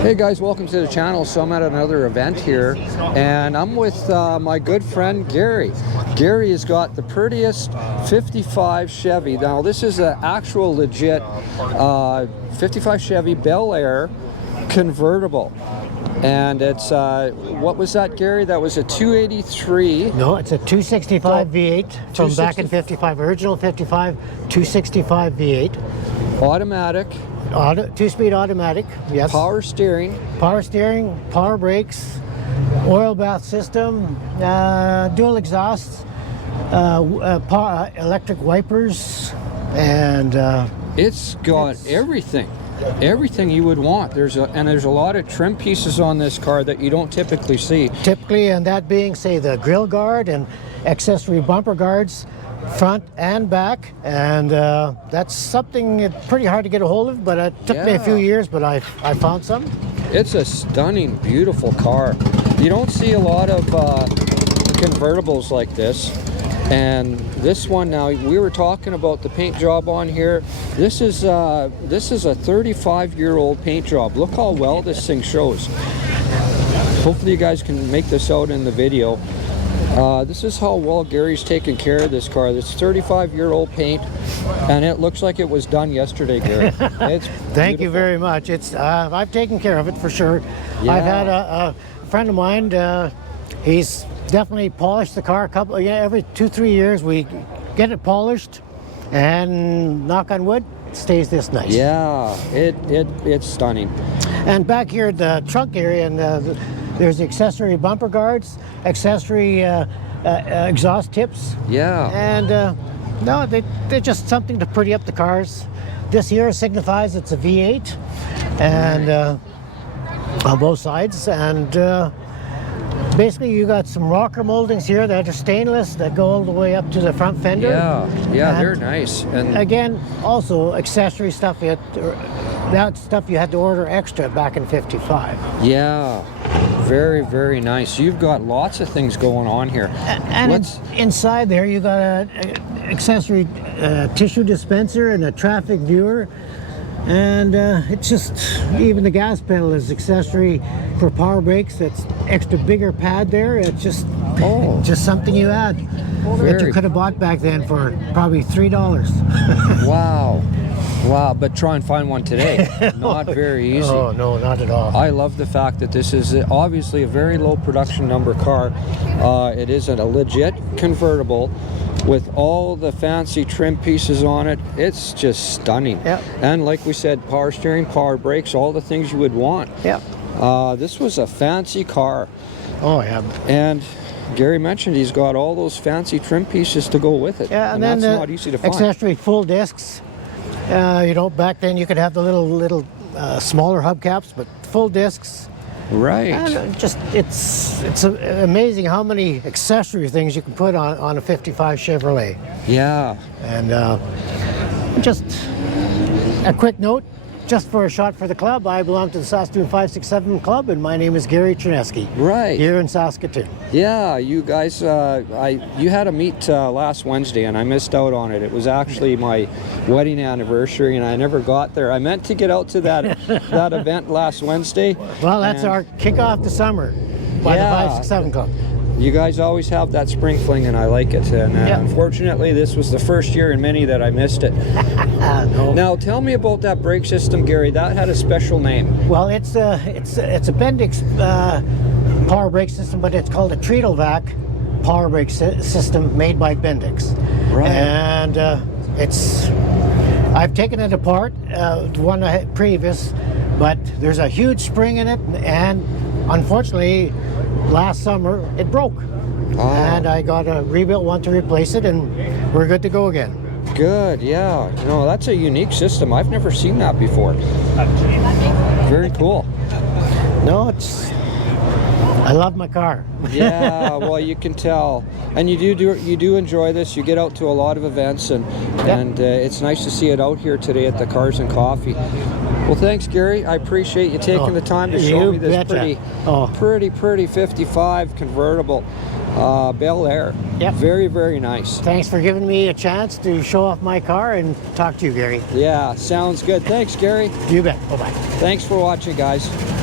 Hey guys, welcome to the channel. So I'm at another event here and I'm with my good friend Gary. Gary has got the prettiest 55 Chevy. Now this is an actual legit 55 Chevy Belair Convertible. And it's, what was that, Gary? That was a 283. No, it's a 265 V8 from back in 55, original 55, 265 V8. Automatic. Two-speed automatic, yes. Power steering. Power steering, power brakes, oil bath system, dual exhausts, electric wipers, and... it's got everything. Everything you would want. There's a lot of trim pieces on this car that you don't typically see. Typically, and that being, say, the grill guard and accessory bumper guards, front and back, and that's something pretty hard to get a hold of, but it took me a few years, but I found some. It's a stunning, beautiful car. You don't see a lot of convertibles like this. And this one, now we were talking about the paint job on here. This is a 35-year-old paint job. Look how well this thing shows. Hopefully you guys can make this out in the video. This is how well Gary's taken care of this car. This 35-year-old paint, and it looks like it was done yesterday, Gary. It's Thank you very much. It's I've taken care of it for sure. Yeah. I've had a friend of mine. He's definitely polished the car every 2-3 years. We get it polished, and knock on wood, it stays this nice. Yeah, it's stunning. And back here at the trunk area, and there's accessory bumper guards, accessory exhaust tips. Yeah. And no, they're just something to pretty up the cars. This here signifies it's a V8, and on both sides, and basically you got some rocker moldings here that are stainless that go all the way up to the front fender. Yeah, they're nice. And again, also accessory stuff. That stuff you had to order extra back in 55. Yeah, very, very nice. You've got lots of things going on here. And inside there you got an accessory tissue dispenser and a traffic viewer. And it's just, even the gas pedal is accessory for power brakes. That's extra bigger pad there. It's just something you add that you could have bought back then for probably $3. Wow, but try and find one today. Not very easy. Oh, no, not at all. I love the fact that this is obviously a very low production number car. It is a legit convertible with all the fancy trim pieces on it. It's just stunning. Yep. And like we said, power steering, power brakes, all the things you would want. Yep. This was a fancy car. Oh, yeah. And Gary mentioned he's got all those fancy trim pieces to go with it. Yeah, and then that's not easy to find. Accessory full discs. You know, back then you could have the little smaller hubcaps, but full discs. Right. And just it's amazing how many accessory things you can put on a 55 Chevrolet. Yeah. And just a quick note, just for a shot for the club, I belong to the Saskatoon 567 Club, and my name is Gary Cherneski. Right. Here in Saskatoon. Yeah, you guys, you had a meet last Wednesday, and I missed out on it. It was actually my wedding anniversary, and I never got there. I meant to get out to that that event last Wednesday. Well, that's our kickoff to summer by the 567 Club. You guys always have that spring fling, and I like it. And unfortunately, this was the first year in many that I missed it. No. Now, tell me about that brake system, Gary. That had a special name. Well, it's a Bendix power brake system, but it's called a Treadle-Vac power brake system made by Bendix. Right. And I've taken it apart, the one I had previous, but there's a huge spring in it, and unfortunately, last summer it broke. And I got a rebuilt one to replace it, and we're good to go again. Good, yeah. No, that's a unique system. I've never seen that before. Very cool. No, I love my car. Yeah, well, you can tell, and you do enjoy this. You get out to a lot of events, and it's nice to see it out here today at the Cars and Coffee. Well, thanks, Gary. I appreciate you taking the time to show me this pretty 55 convertible Belair. Yep. Very, very nice. Thanks for giving me a chance to show off my car and talk to you, Gary. Yeah, sounds good. Thanks, Gary. You bet. Bye-bye. Thanks for watching, guys.